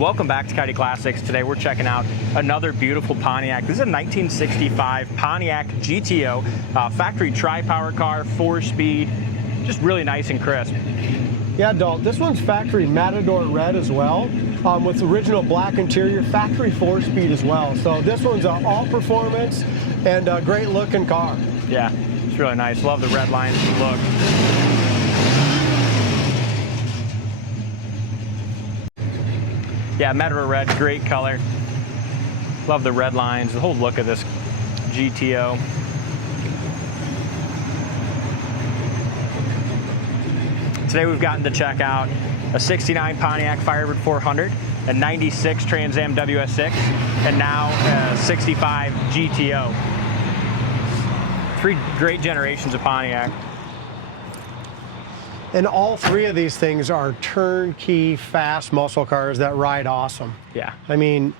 Welcome back to Coyote Classics. Today we're checking out another beautiful Pontiac. This is a 1965 Pontiac GTO, factory tri-power car, 4-speed, just really nice and crisp. Yeah, Dalton, this one's factory Matador Red as well, with original black interior, factory 4-speed as well. So this one's all performance and a great looking car. Yeah, it's really nice. Love the red lines look. Yeah, Matador Red, great color. Love the red lines, the whole look of this GTO. Today we've gotten to check out a 69 Pontiac Firebird 400, a 96 Trans Am WS6, and now a 65 GTO. Three great generations of Pontiac. And all three of these things are turnkey, fast muscle cars that ride awesome. Yeah. I mean,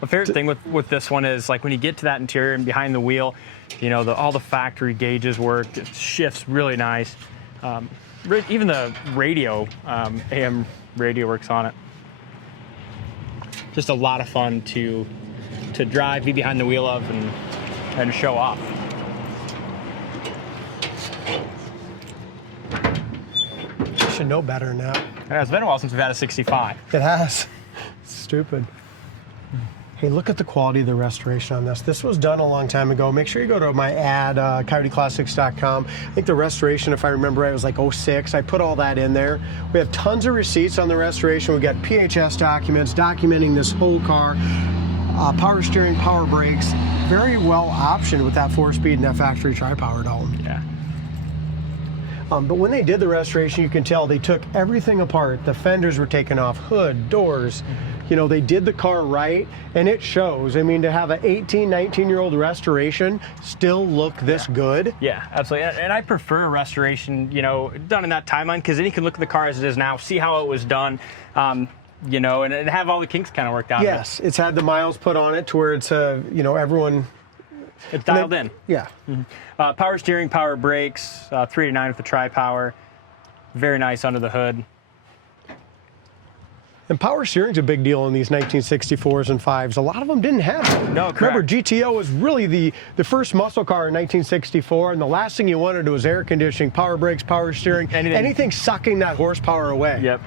my favorite thing with this one is like when you get to that interior and behind the wheel, you know, all the factory gauges work. It shifts really nice. Even the radio, AM radio works on it. Just a lot of fun to drive, be behind the wheel of, and show off. should know better than that. Yeah, it's been a while since we've had a 65. It has. It's stupid. Hey, look at the quality of the restoration on this. This was done a long time ago. Make sure you go to my ad, coyoteclassics.com. I think the restoration, if I remember right, was like 06. I put all that in there. We have tons of receipts on the restoration. We've got PHS documents documenting this whole car. Power steering, power brakes. Very well optioned with that 4-speed and that factory tri-power dome. Yeah. But when they did the restoration, you can tell they took everything apart. The fenders were taken off, hood, doors. You know, they did the car right, and it shows. I mean, to have an 18, 19-year-old restoration still look this good. Yeah, absolutely. And I prefer a restoration, you know, done in that timeline, because then you can look at the car as it is now, see how it was done, you know, and have all the kinks kind of worked out. Yes, it's had the miles put on it to where it's, you know, everyone... It's dialed in. Yeah. Mm-hmm. Power steering, power brakes, 3 to 9 with the tri-power. Very nice under the hood. And power steering's a big deal in these 1964s and 5s. A lot of them didn't have it. No, correct. Remember, GTO was really the first muscle car in 1964, and the last thing you wanted was air conditioning, power brakes, power steering, anything sucking that horsepower away. Yep.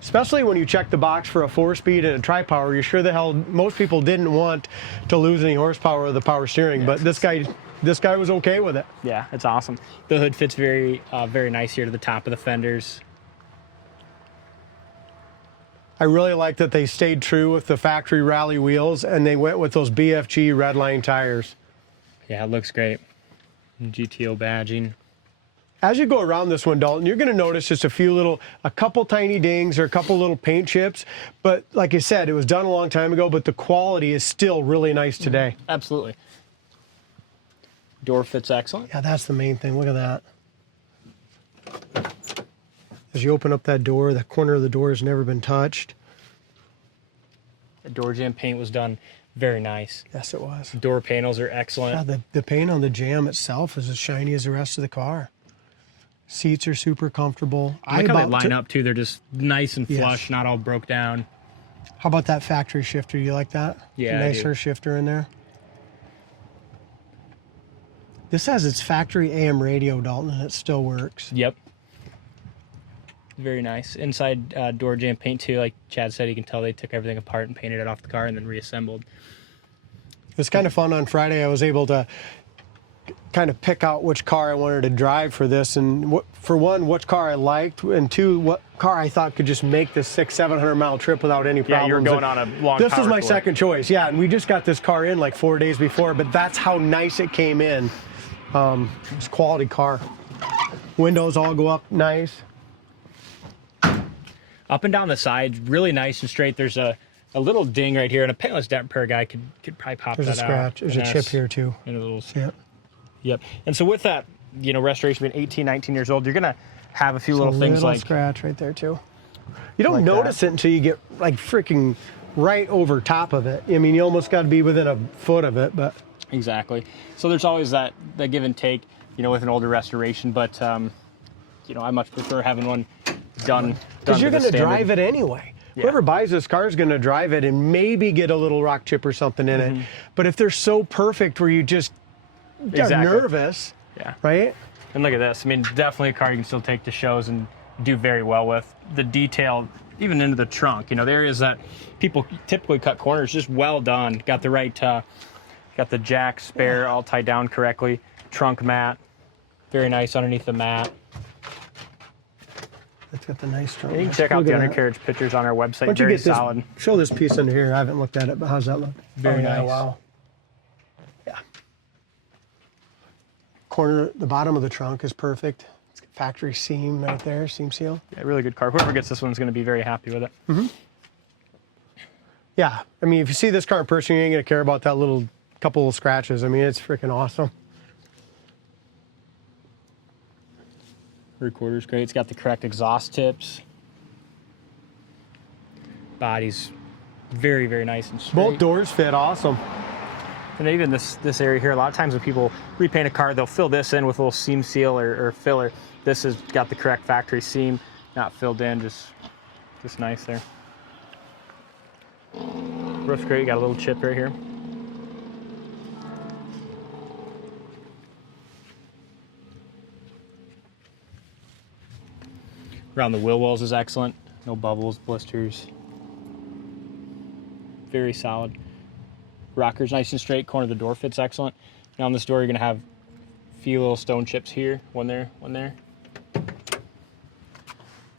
Especially when you check the box for a 4-speed and a tri-power, you're sure the hell most people didn't want to lose any horsepower with the power steering, but this guy was okay with it. Yeah, it's awesome. The hood fits very, very nice here to the top of the fenders. I really like that they stayed true with the factory rally wheels and they went with those BFG Redline tires. Yeah, it looks great. GTO badging. As you go around this one, Dalton, you're going to notice just a couple tiny dings or a couple little paint chips. But like I said, it was done a long time ago, but the quality is still really nice today. Absolutely. Door fits excellent. Yeah, that's the main thing. Look at that. As you open up that door, the corner of the door has never been touched. The door jamb paint was done very nice. Yes, it was. Door panels are excellent. Yeah, the paint on the jamb itself is as shiny as the rest of the car. Seats are super comfortable. I like how they line up too. They're just nice and flush, not all broke down. How about that factory shifter? You like that? Yeah, nicer shifter in there. This has its factory AM radio, Dalton, and it still works. Yep. Very nice. Inside door jamb paint too. Like Chad said, you can tell they took everything apart and painted it off the car and then reassembled. It was kind of fun on Friday. I was able to kind of pick out which car I wanted to drive for this, and for one, which car I liked, and two, what car I thought could just make this 600-700 mile trip without any problems. Yeah, you're going on a long This was my second choice, yeah, and we just got this car in like 4 days before, but that's how nice it came in. It's a quality car. Windows all go up nice. Up and down the sides, really nice and straight. There's a little ding right here, and a paintless dent repair guy could probably pop that out. There's a scratch. There's a chip here too. And a little. Yep. Yep. And so with that, you know, restoration being 18, 19 years old, you're gonna have a few little things like scratch right there too. You don't notice it until you get like freaking right over top of it. I mean, you almost got to be within a foot of it, but exactly. So there's always that give and take, you know, with an older restoration. But you know, I much prefer having one done. Because you're going to drive it anyway. Whoever buys this car is going to drive it and maybe get a little rock chip or something in it. But if they're so perfect where you just get nervous, right? And look at this. I mean, definitely a car you can still take to shows and do very well with. The detail, even into the trunk, you know, the areas that people typically cut corners, just well done. Got the right, got the jack spare all tied down correctly. Trunk mat, very nice underneath the mat. It's got the nice trunk. You can check out the undercarriage pictures on our website. Very solid. Show this piece under here. I haven't looked at it, but how's that look? Very nice. Wow. Yeah. Corner, the bottom of the trunk is perfect. It's got factory seam right there, seam seal. Yeah, really good car. Whoever gets this one's going to be very happy with it. Yeah, I mean, if you see this car in person, you ain't going to care about that little couple of scratches. I mean, it's freaking awesome. Recorder's great. It's got the correct exhaust tips. Body's very, very nice and straight. Both doors fit awesome. And even this area here, a lot of times when people repaint a car, they'll fill this in with a little seam seal or filler. This has got the correct factory seam, not filled in, just nice there. Roof's great. You got a little chip right here. Around the wheel wells is excellent. No bubbles, blisters. Very solid. Rocker's nice and straight. Corner of the door fits excellent. Now on this door, you're gonna have a few little stone chips here. One there, one there. But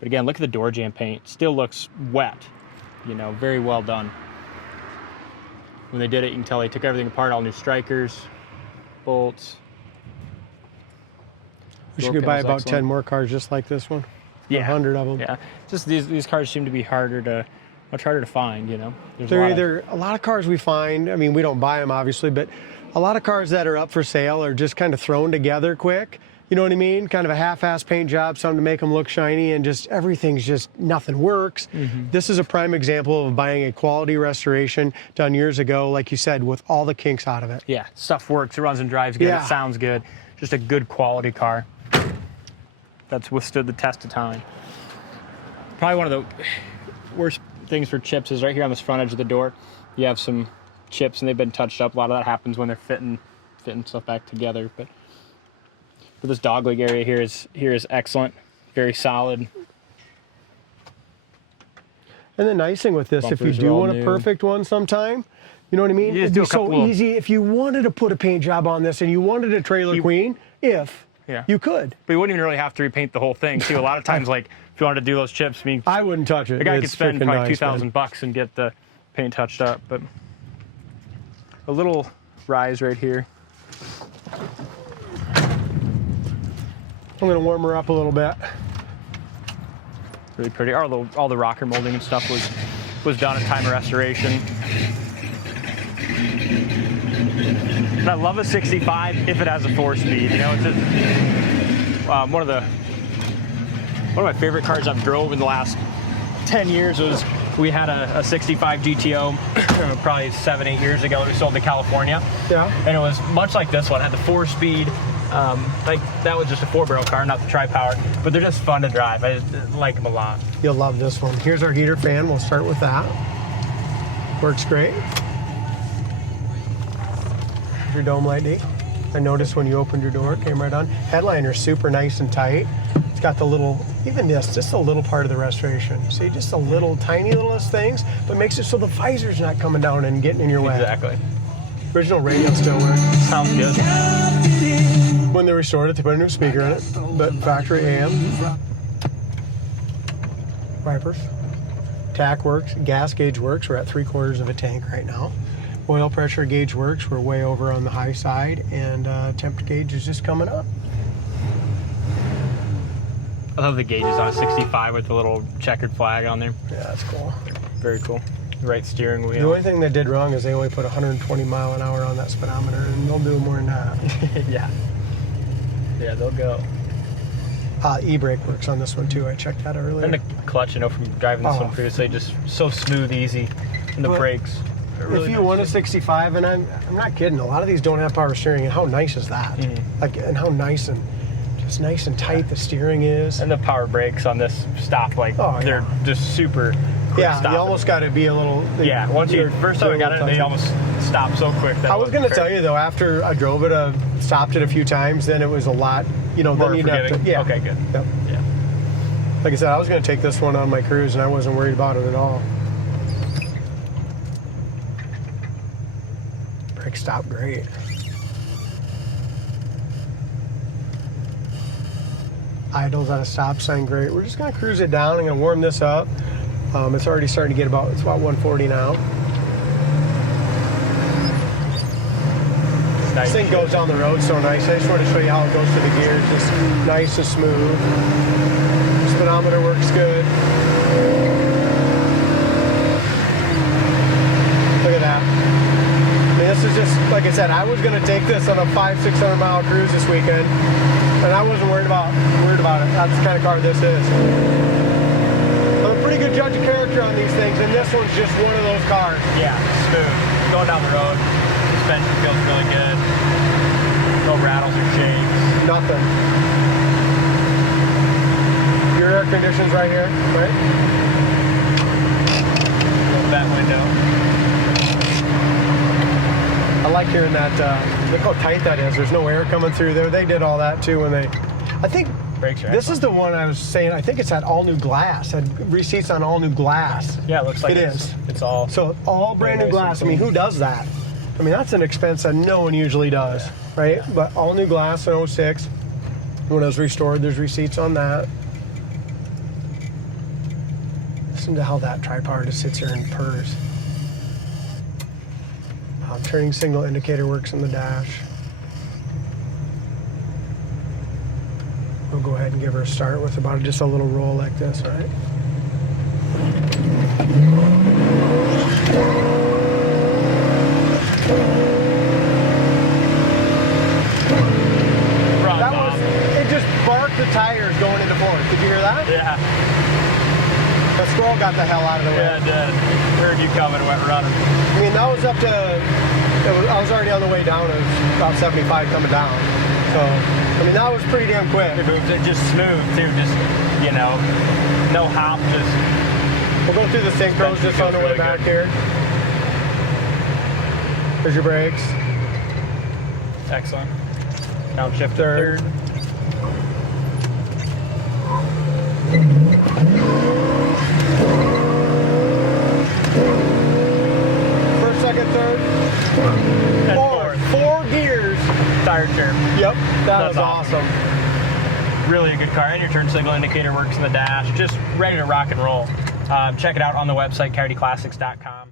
again, look at the door jamb paint. Still looks wet. You know, very well done. When they did it, you can tell they took everything apart. All new strikers, bolts. We should buy about 10 more cars just like this one. Yeah, 100 of them. Yeah, just these cars seem to be much harder to find. You know, they're either a lot of cars we find. I mean, we don't buy them obviously, but a lot of cars that are up for sale are just kind of thrown together quick. You know what I mean? Kind of a half-ass paint job, something to make them look shiny, and just everything's just nothing works. This is a prime example of buying a quality restoration done years ago, like you said, with all the kinks out of it. Yeah, stuff works. It runs and drives good. It sounds good. Just a good quality car that's withstood the test of time. Probably one of the worst things for chips is right here on this front edge of the door. You have some chips and they've been touched up. A lot of that happens when they're fitting stuff back together. But this dogleg area here is excellent, very solid. And the nice thing with this, if you do want a perfect one sometime, you know what I mean? It'd be so easy if you wanted to put a paint job on this and you wanted a trailer queen, you could. But you wouldn't even really have to repaint the whole thing. See, a lot of times, like, if you wanted to do those chips, I mean, I wouldn't touch it. The guy could spend probably $2,000 and get the paint touched up. But a little rise right here. I'm going to warm her up a little bit. Really pretty. All the rocker molding and stuff was done at time of restoration. And I love a 65 if it has a 4-speed. You know, it's just one of my favorite cars I've drove in the last 10 years was we had a 65 GTO probably 7-8 years ago that we sold to California. Yeah. And it was much like this one. It had the 4-speed. Like that was just a 4-barrel car, not the tri-power. But they're just fun to drive. I like them a lot. You'll love this one. Here's our heater fan. We'll start with that. Works great. Your dome light, Dave. I noticed when you opened your door, it came right on. Headliner's super nice and tight. It's got the little, even this, just a little part of the restoration. See, just a little, tiny littlest things, but makes it so the visor's not coming down and getting in your way. Exactly. Original radio still works. Sounds good. When they restored it, they put a new speaker in it, but factory AM. Wipers. Tack works, gas gauge works. We're at 3/4 of a tank right now. Oil pressure gauge works. We're way over on the high side, and temp gauge is just coming up. I love the gauges on a 65 with the little checkered flag on there. Yeah, that's cool. Very cool. The right steering wheel. The only thing they did wrong is they only put 120 mile an hour on that speedometer, and they'll do more than that. Yeah. Yeah, they'll go. E-brake works on this one too. I checked that earlier. And the clutch, you know, from driving this one previously, just so smooth, easy, and the brakes. Really if you want a 65, and I'm not kidding, a lot of these don't have power steering, and how nice is that? Like, and how nice and tight the steering is. And the power brakes on this stop, like they're just super quick Yeah, stopping. you almost got to be a little. Yeah, once you first time I got it, they touchy. almost stopped so quick. That I was going to tell you though, after I drove it, stopped it a few times, then it was a lot. You know, more then you'd have forgiving. to. Yeah. Okay, good. Yep. Yeah. Like I said, I was going to take this one on my cruise, and I wasn't worried about it at all. Brake stop great. Idles at a stop sign great. We're just going to cruise it down. I'm going to warm this up. It's already starting to get it's about 140 now. Nice. This thing goes down the road so nice. I just want to show you how it goes to the gears. Just nice and smooth. Speedometer works good. Look at that. I mean, this is just, like I said, I was going to take this on a 500-600 mile cruise this weekend, and I wasn't worried about it. That's the kind of car this is. I'm a pretty good judge of character on these things, and this one's just one of those cars. Yeah, smooth. Going down the road, suspension feels really good. No rattles or shakes. Nothing. Your air conditioning's right here, right? Little that window. I like hearing that. Look how tight that is. There's no air coming through there. They did all that too when they. I think Brakes are this is the one I was saying. I think it's had all new glass. Had receipts on all new glass. Yeah, it looks like It is. It's all. So all brand new nice glass. I and mean, clean. who does that? I mean, that's an expense that no one usually does, right? Yeah. But all new glass in 06. When it was restored, there's receipts on that. Listen to how that tripod just sits here and purrs. Turning signal indicator works on the dash. We'll go ahead and give her a start with about just a little roll like this, all right? That was, it just barked the tires going into fourth. Did you hear that? Yeah, The squirrel got the hell out of the way. yeah, it did. Heard you coming, went running. I mean, that was up to, I was already on the way down. It was about 75 coming down. So, I mean, that was pretty damn quick. It moved it just smooth too, just, you know, no hop, just We'll go through the synchros just on the way Really back good. here. There's your brakes. excellent. Downshift to Third. third. First, second, third. And Fourth. Four gears. Tire chair. Yep, that That's was awesome. Really a good car, and your turn signal indicator works in the dash. Just ready to rock and roll. Check it out on the website, coyoteclassics.com.